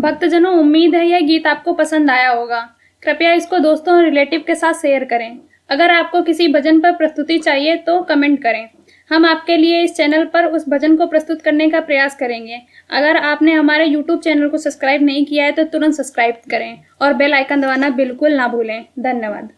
भक्तजनों, उम्मीद है यह गीत आपको पसंद आया होगा। कृपया इसको दोस्तों और रिलेटिव के साथ शेयर करें। अगर आपको किसी भजन पर प्रस्तुति चाहिए तो कमेंट करें। हम आपके लिए इस चैनल पर उस भजन को प्रस्तुत करने का प्रयास करेंगे। अगर आपने हमारे YouTube चैनल को सब्सक्राइब नहीं किया है तो तुरंत सब्सक्राइब करें और बेल आइकन दबाना बिल्कुल ना भूलें। धन्यवाद।